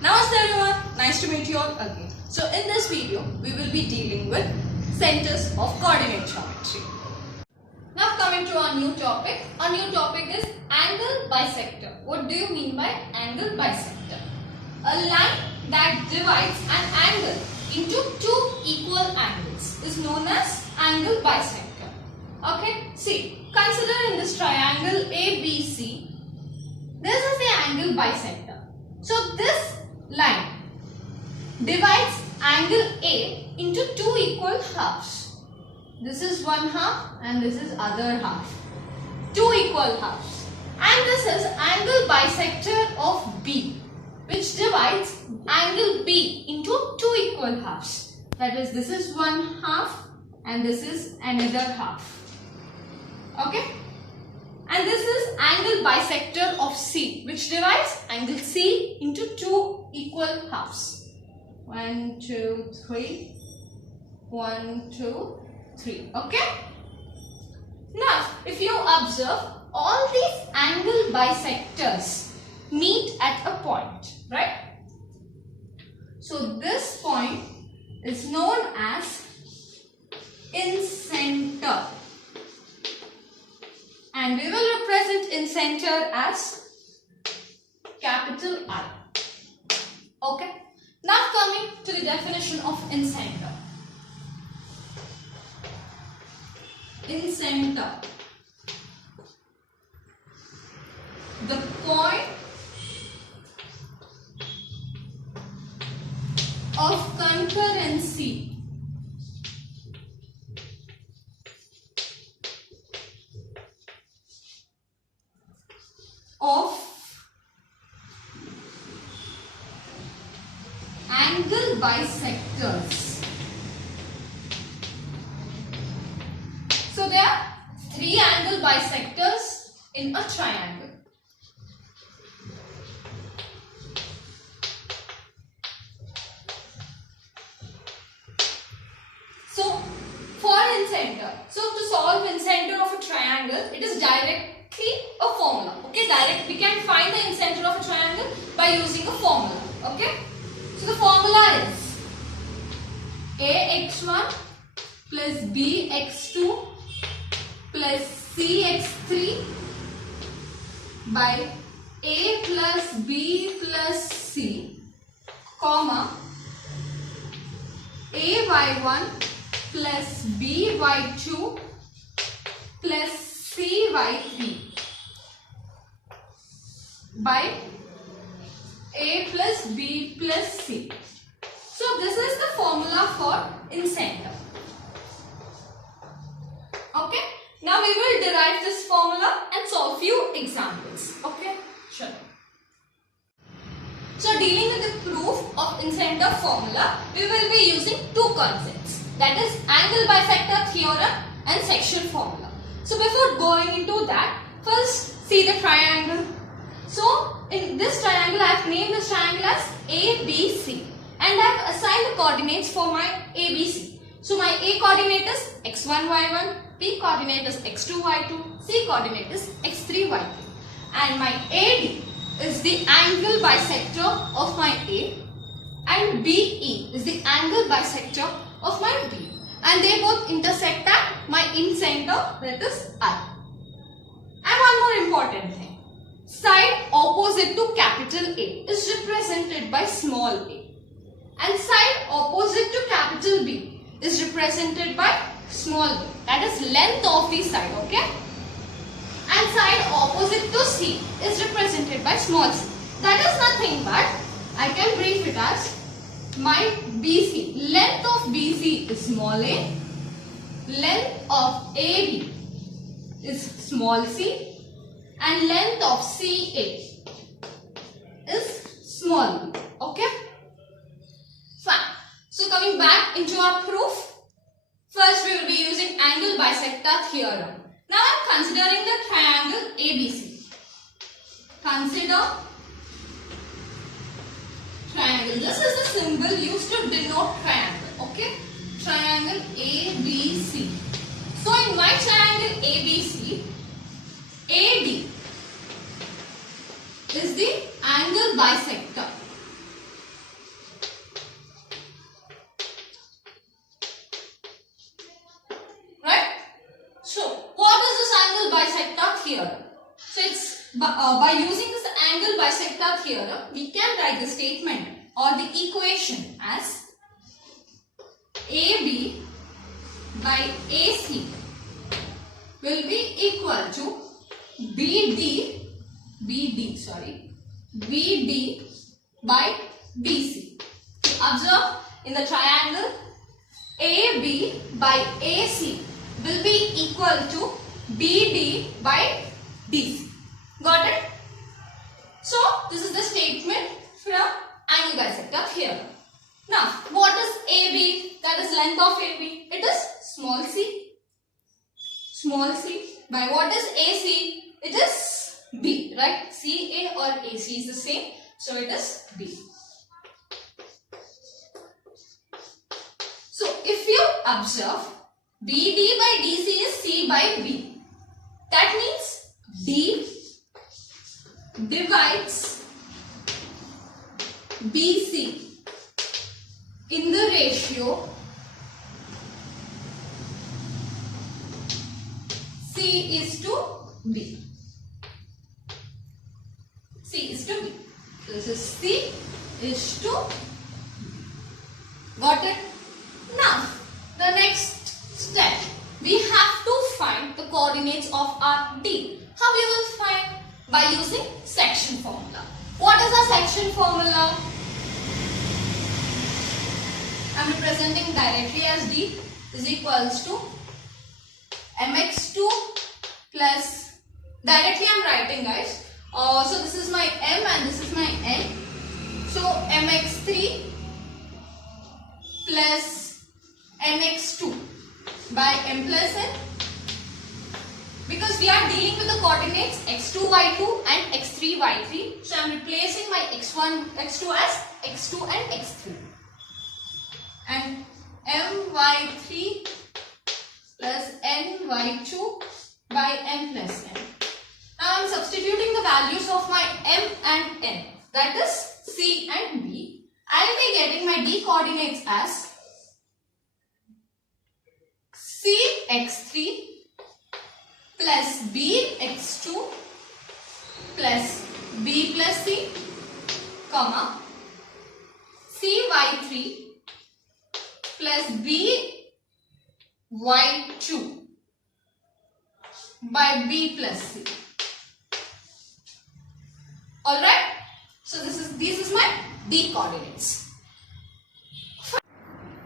Namaste everyone, nice to meet you all again. So in this video, we will be dealing with centers of coordinate geometry. Now coming to our new topic is angle bisector. What do you mean by angle bisector? A line that divides an angle into two equal angles is known as angle bisector. Okay, see, consider in this triangle ABC, this is the angle bisector. So this line divides angle A into two equal halves. This is one half and this is other half. Two equal halves. And this is angle bisector of B, which divides angle B into two equal halves. That is, this is one half and this is another half. Okay? And this is angle bisector of C, which divides angle C into two equal halves. 1, 2, 3. 1, 2, 3. Okay? Now, if you observe, all these angle bisectors meet at a point, right? So this point is known as incenter. And we will represent incenter as capital I. Okay. Now coming to the definition of incenter. Incenter. The point of concurrency of angle bisectors. So there are three angle bisectors in a triangle. So for incenter, so to solve incenter of a triangle, it is directly a formula. Okay, we can find the incenter of a triangle by using a formula. Okay, so the formula is ax1 plus bx2 plus cx3 by a plus b plus c, comma ay1 plus by2 plus cy3 by a plus b plus c. So this is the formula for incenter. Okay. Now we will derive this formula and solve few examples. Okay. Sure. So dealing with the proof of incenter formula, we will be using two concepts. That is angle bisector theorem and section formula. So before going into that, first see the triangle. So in this triangle, I have named this triangle as ABC and I have assigned the coordinates for my ABC. So my A coordinate is x1, y1, B coordinate is x2, y2, C coordinate is x3, y3. And my AD is the angle bisector of my A and BE is the angle bisector of my B. And they both intersect at my incenter, that is I. And one more important thing. Side opposite to capital A is represented by small a. And side opposite to capital B is represented by small b. That is length of the side, okay? And side opposite to C is represented by small c. That is nothing but, I can brief it as my BC. Length of BC is small a. Length of AB is small c. And length of CA is small b. Okay? Fine. So coming back into our proof, first we will be using angle bisector theorem. Now I am considering the triangle ABC. Consider triangle. This is the symbol used to denote triangle. Okay? Triangle ABC. So in my triangle ABC, AD is the angle bisector. by using this angle bisector theorem, we can write the statement or the equation as AB by AC will be equal to BD by BC. Observe, in the triangle, AB by AC will be equal to BD by DC. Got it? So, this is the statement from angle bisector theorem. Now, what is AB? That is length of AB. It is small c. Small c. By what is AC? It is B, right? CA or AC is the same. So, it is B. So, if you observe, BD by DC is C by B. That means D divides BC in the ratio C is to B. C is to B. This is C is to B. Got it? Now, the next step, we have to find the coordinates of our D. How we will find? By using section formula. What is our section formula? I am representing directly as D is equals to mx2 plus, directly I am writing, guys. So this is my m and this is my n. So mx3 plus nx2 by m plus n. Because we are dealing with the coordinates x2, y2 and x3, y3. So I am replacing my x1, x2 as x2 and x3. And my3 plus ny2 by m plus n. Now I am substituting the values of my m and n. That is c and b. I will be getting my d coordinates as cx3 plus bx2 plus b plus c, comma cy3 plus by2 by b plus c. Alright? So this is my d coordinates.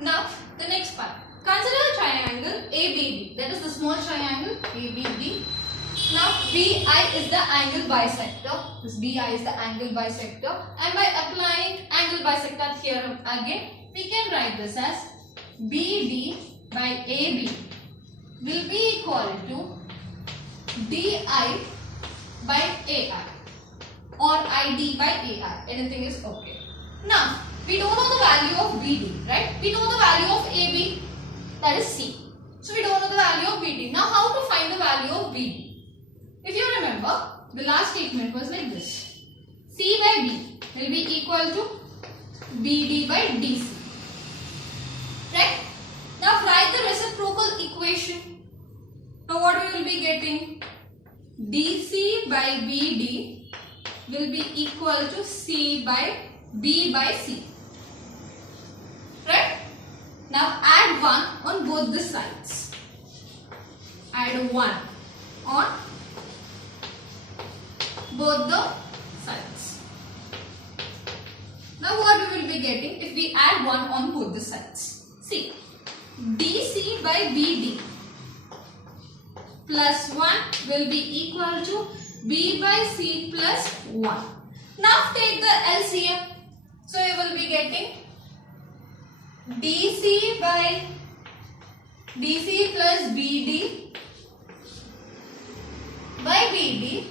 Now the next part. Consider a triangle ABD. That is the small triangle ABD. Now BI is the angle bisector. This BI is the angle bisector. And by applying angle bisector theorem again, we can write this as BD by AB will be equal to DI by AI or ID by AI. Anything is okay. Now we don't know the value of BD, right? We know the value of AB. That is C. So we don't know the value of BD. Now how to find the value of BD? If you remember, the last statement was like this. C by B will be equal to BD by DC. Right? Now write the reciprocal equation. Now what we will be getting? DC by BD will be equal to C by B by C. Right? Now add 1 on both the sides. Add 1 on both the sides. Now what we will be getting if we add 1 on both the sides? See, DC by BD plus 1 will be equal to B by C plus 1. Now take the LCM. So you will be getting DC by DC plus BD by BD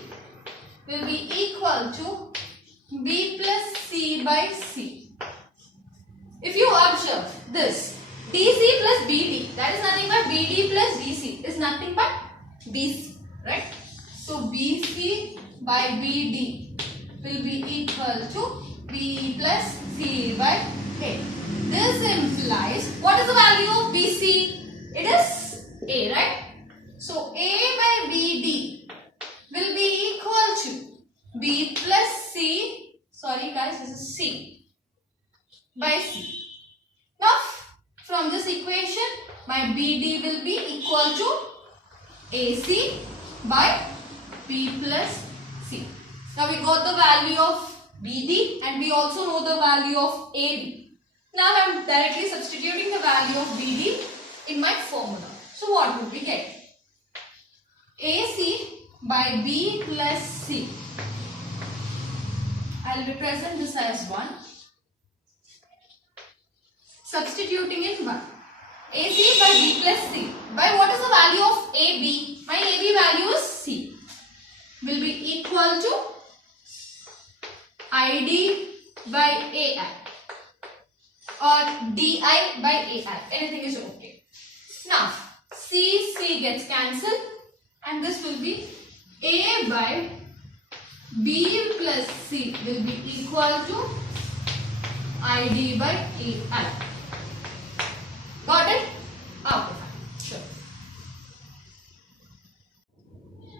will be equal to B plus C by C. If you observe this, DC plus BD, that is nothing but BD plus DC is nothing but BC, right? So BC by BD will be equal to B plus C by A. This implies, what is the value of BC? It is A, right? So A by BD will be equal to as this is C by C. Now from this equation my BD will be equal to AC by B plus C. Now we got the value of BD and we also know the value of AB. Now I am directly substituting the value of BD in my formula. So what would we get? AC by B plus C. I will represent this as 1. Substituting in 1. AC by B plus C. By what is the value of AB? My AB value is C. Will be equal to ID by AI or DI by AI. Anything is okay. Now C gets cancelled and this will be A by B plus C will be equal to ID by AI. Got it? Okay, sure.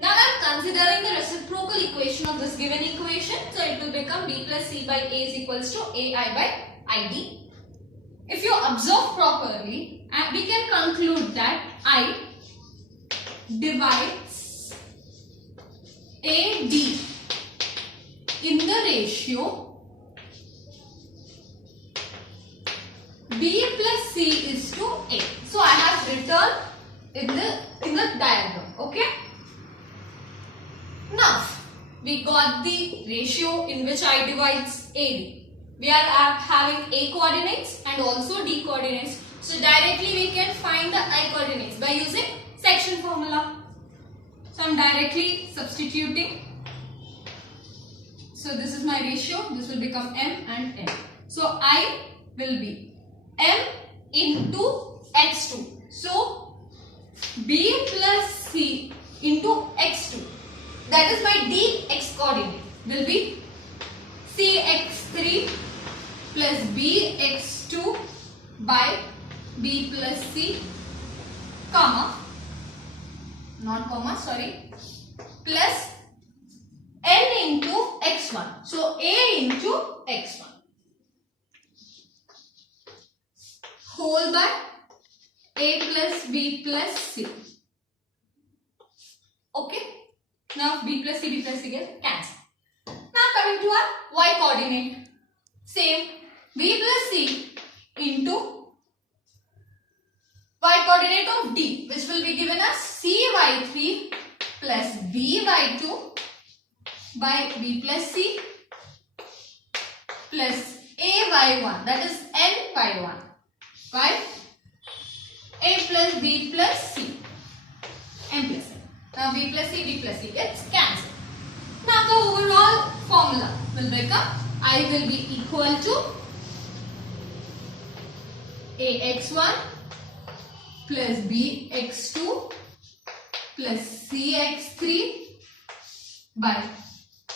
Now I am considering the reciprocal equation of this given equation. So it will become B plus C by A is equals to AI by ID. If you observe properly, we can conclude that I divides AD in the ratio B plus C is to A. So I have written in the diagram. Okay. Now we got the ratio in which I divides AD. We are having A coordinates and also D coordinates. So directly we can find the I coordinates by using section formula. So I am directly substituting. So this is my ratio. This will become M and M. So I will be M into X2. So B plus C into X2. That is my dx coordinate will be Cx3 plus Bx2 by B plus C, comma, not comma, sorry, plus N into X1. So A into X1 whole by A plus B plus C. Okay. Now B plus C get cancelled. Now coming to our Y coordinate. Same. B plus C into Y coordinate of D, which will be given as CY3 plus BY2 by B plus C plus AY1, that is N by 1 by A plus B plus C, M plus N. Now B plus C gets cancelled. Now the overall formula will become I will be equal to AX1 plus BX2 plus CX3 by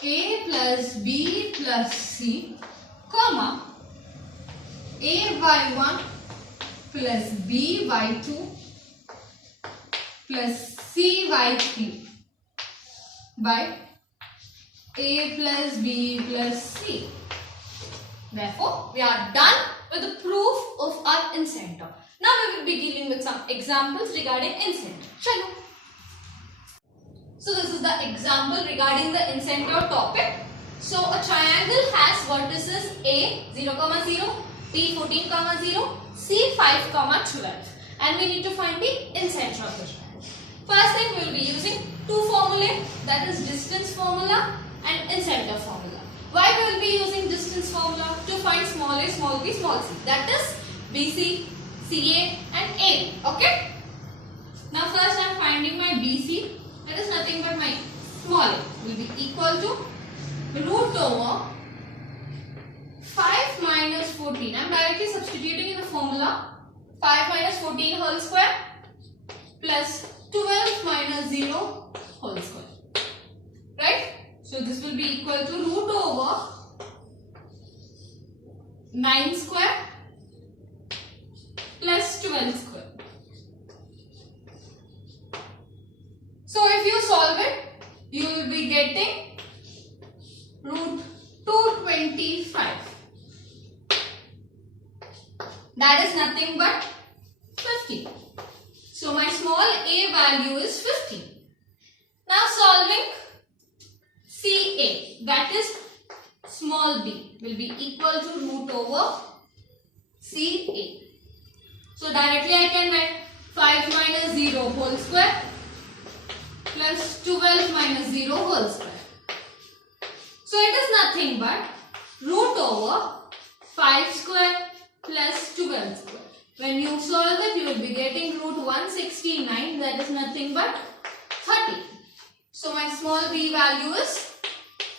A plus B plus C, comma, AY1 plus BY2 plus CY3 by A plus B plus C. Therefore, we are done with the proof of our incenter. Now we will be dealing with some examples regarding incenter. Chalo. So this is the example regarding the incenter topic. So a triangle has vertices A 0, 0, B 14, 0, C 5, 12, and we need to find the incenter of the triangle. First thing we will be using two formulae, that is distance formula and incenter formula. Why we will be using distance formula? To find small a, small b, small c. That is BC, CA and AB. Okay. Now first I am finding my BC. That is nothing but my small a will be equal to root over 5 minus 14. I am directly substituting in the formula. 5 minus 14 whole square plus 12 minus 0 whole square. Right? So this will be equal to root over 9 square plus 12 square. So if you solve it, you will be getting root 225 That is nothing but 50. So my small a value is 50. Now solving CA, that is small b, will be equal to root over CA. So directly I can write 5 minus 0 whole square plus 12 minus 0 whole square. So it is nothing but root over 5 square plus 12 square. When you solve it, you will be getting root 169, that is nothing but 30. So my small b value is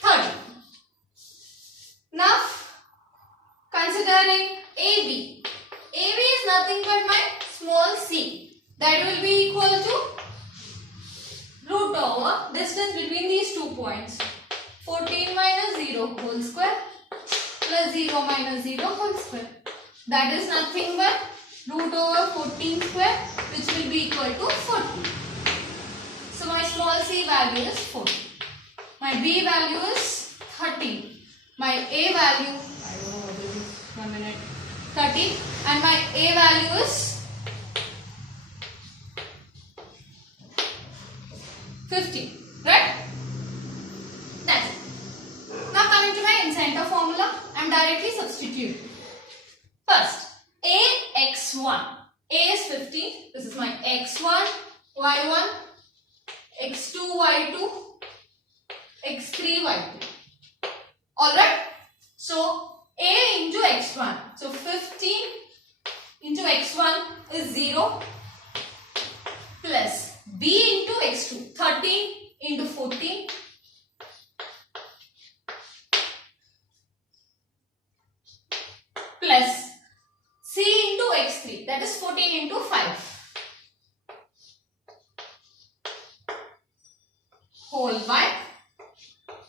30. Now considering AB. AB is nothing but my small c. That will be equal to root over distance between these 2 points. 14 minus 0 whole square plus 0 minus 0 whole square. That is nothing but root over 14 square, which will be equal to 40. So my small c value is 40. My b value is 30. My a value, I don't know what is it, 1 minute, 30. And my a value is 50. Right? That's it. Now coming to my in-center formula, I am directly substituting. First, AX1. A is 15. This is my X1, Y1, X2, Y2, X3, Y2. Alright? So, A into X1. So, 15 into X1 is 0 plus B into X2. 13 into 14 plus C into X3, that is 14 into 5 whole by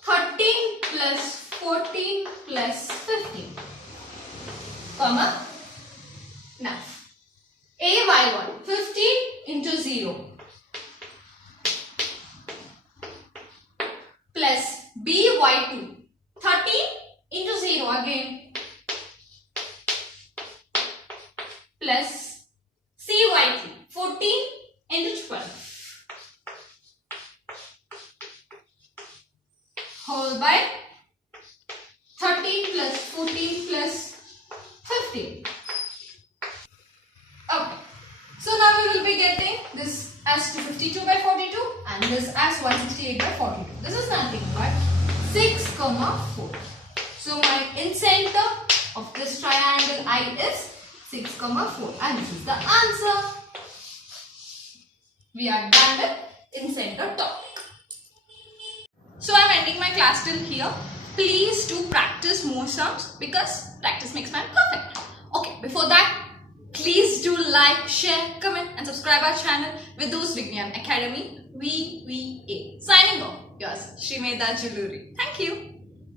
13 plus 14 plus 15 comma. Now AY1, 15 into 0 plus BY2, 13 into 0 again plus CY3, 14 into 12 whole by 13 plus 14 plus 15. Okay. So now we will be getting this as 252 by 42 and this as 168 by 42. This is nothing but 6, 4. So my in-center of this triangle I is 6, 4 and this is the answer. We are done with in-center topic. So I am ending my class till here. Please do practice more sums because practice makes man perfect. Okay, before that, please do like, share, comment and subscribe our channel Vidus Vignan Academy VVA. Signing off, yours Srimeda Juluri. Thank you.